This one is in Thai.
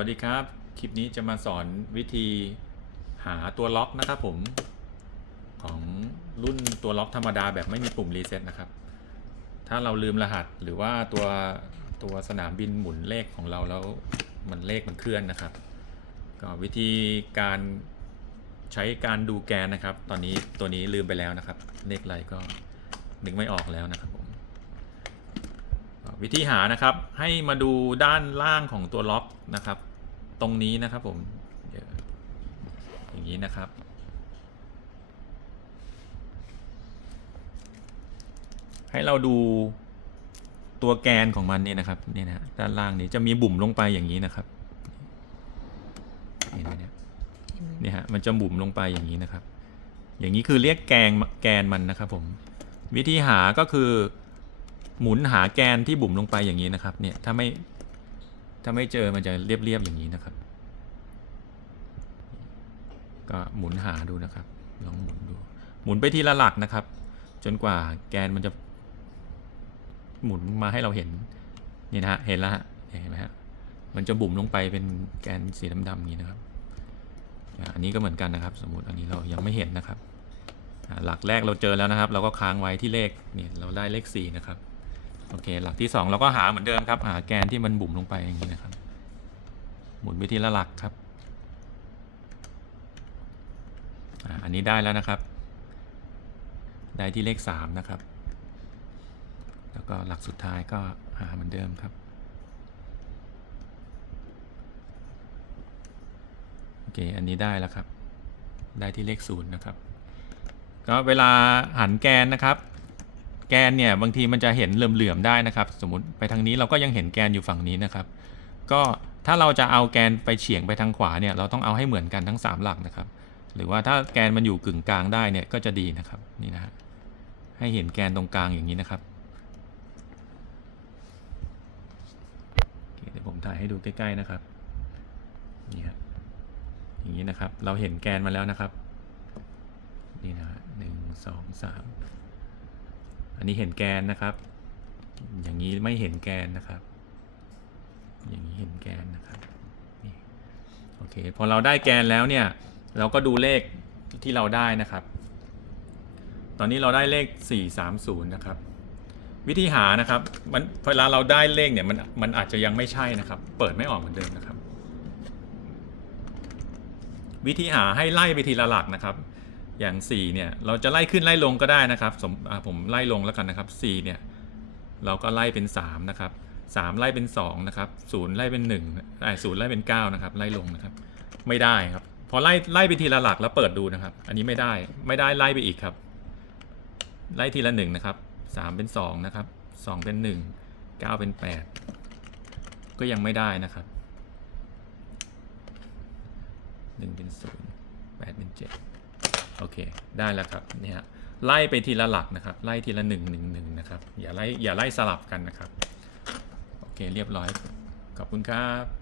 วัสดีครับ คลิปนี้จะมาสอนวิธีหาตัวล็อกนะครับผม ของรุ่นตัวล็อกธรรมดาแบบไม่มีปุ่มรีเซ็ตนะครับ ถ้าเราลืมรหัสหรือว่าตัวตัวสนามบินหมุนเลขของเราแล้วมันเลขมันเคลื่อนนะครับ ก็วิธีการใช้การดูแกนนะครับ ตอนนี้ตัวนี้ลืมไปแล้วนะครับ เลขอะไรก็นึกไม่ออกแล้วนะครับผมวิธีหานะครับให้มาดูด้านล่างของตัวล็อกนะครับ ตรงนี้นะครับผมอย่างนี้นะครับ ให้เราดูตัวแกนของมันนี่นะครับนี่นะด้านล่างนี้จะมีบุ๋มลงไปอย่างนี้นะครับนี่นะเนี่ยนี่ฮะมันจะบุ๋มลงไปอย่างนี้นะครับ อย่างนี้คือเรียกแกนแกนมันนะครับผมวิธีหาก็คือหมุนหาแกนที่บุ๋มลงไปอย่างนี้นะครับเนี่ยถ้าไม่ ถ้าไม่เจอมันจะเรียบๆอย่างนี้นะครับ ก็หมุนหาดูนะครับ ลองหมุนดู หมุนไปทีละหลักนะครับ จนกว่าแกนมันจะ หมุนมาให้เราเห็น นี่นะฮะ เห็นแล้วฮะ เห็นไหมฮะ มันจะบุ๋มลงไปเป็นแกนสีดำๆอย่างนี้นะครับอันนี้ก็เหมือนกันนะครับ สมมติอันนี้เรายังไม่เห็นนะครับ หลักแรกเราเจอแล้วนะครับ เราก็ค้างไว้ที่เลขนี่เราได้เลข 4 นะครับ โอเค หลักที่ 2 เราก็หาเหมือนเดิมครับ หาแกนที่มันบุ๋มลงไปอย่างนี้นะครับ หมุนไปทีละหลักครับอันนี้ได้แล้วนะครับ ได้ที่เลข 3 นะครับ แล้วก็หลักสุดท้ายก็หาเหมือนเดิมครับ โอเค อันนี้ได้แล้วครับ ได้ที่เลข 0 นะครับ ก็เวลาหันแกนนะครับ แกนเนี่ยบางทีมันจะเห็นเหลื่อมๆได้นะครับ สมมติไปทางนี้เราก็ยังเห็นแกนอยู่ฝั่งนี้นะครับ ก็ถ้าเราจะเอาแกนไปเฉียงไปทางขวาเนี่ยเราต้องเอาให้เหมือนกันทั้ง 3 หลักนะครับ หรือว่าถ้าแกนมันอยู่กึ่งกลางได้เนี่ยก็จะดีนะครับนี่นะฮะให้เห็นแกนตรงกลางอย่างนี้นะครับเดี๋ยวผมถ่ายให้ดูใกล้ๆนะครับนี่ครับอย่างนี้นะครับ เราเห็นแกนมาแล้วนะครับ นี่นะฮะหนึ่งสองสาม อันนี้เห็นแกนนะครับ อย่างนี้ไม่เห็นแกนนะครับ อย่างนี้เห็นแกนนะครับนี่โอเคพอเราได้แกนแล้วเนี่ย เราก็ดูเลขที่เราได้นะครับ ตอนนี้เราได้เลข 430 นะครับ วิธีหานะครับมันเวลาเราได้เลขเนี่ยมันมันอาจจะยังไม่ใช่นะครับ เปิดไม่ออกเหมือนเดิมนะครับ วิธีหาให้ไล่ไปทีละหลักนะครับ อย่าง 4 เนี่ย เราจะไล่ขึ้นไล่ลงก็ได้นะครับสมผมไล่ลงแล้วกันนะครับ4เนี่ย เราก็ไล่เป็น 3 นะครับ 3 ไล่เป็น 2 นะครับ0ไล่เป็น1ไอ้0ไล่เป็น 9 นะครับ ไล่ลงนะครับ ไม่ได้ครับ พอไล่ไล่ไปทีละหลักแล้วเปิดดูนะครับ อันนี้ไม่ได้ ไม่ได้ไล่ไปอีกครับ ไล่ทีละ1นะครับ 3 เป็น 2 นะครับ 2 เป็น 1 9 เป็น 8 ก็ยังไม่ได้นะครับ 1 เป็น 0 8 เป็น 7 โอเค ได้แล้วครับเนี่ยไล่ไปทีละหลักนะครับ ไล่ทีละหนึ่งหนึ่งหนึ่งนะครับ อย่าไล่อย่าไล่สลับกันนะครับ โอเคเรียบร้อย ขอบคุณครับ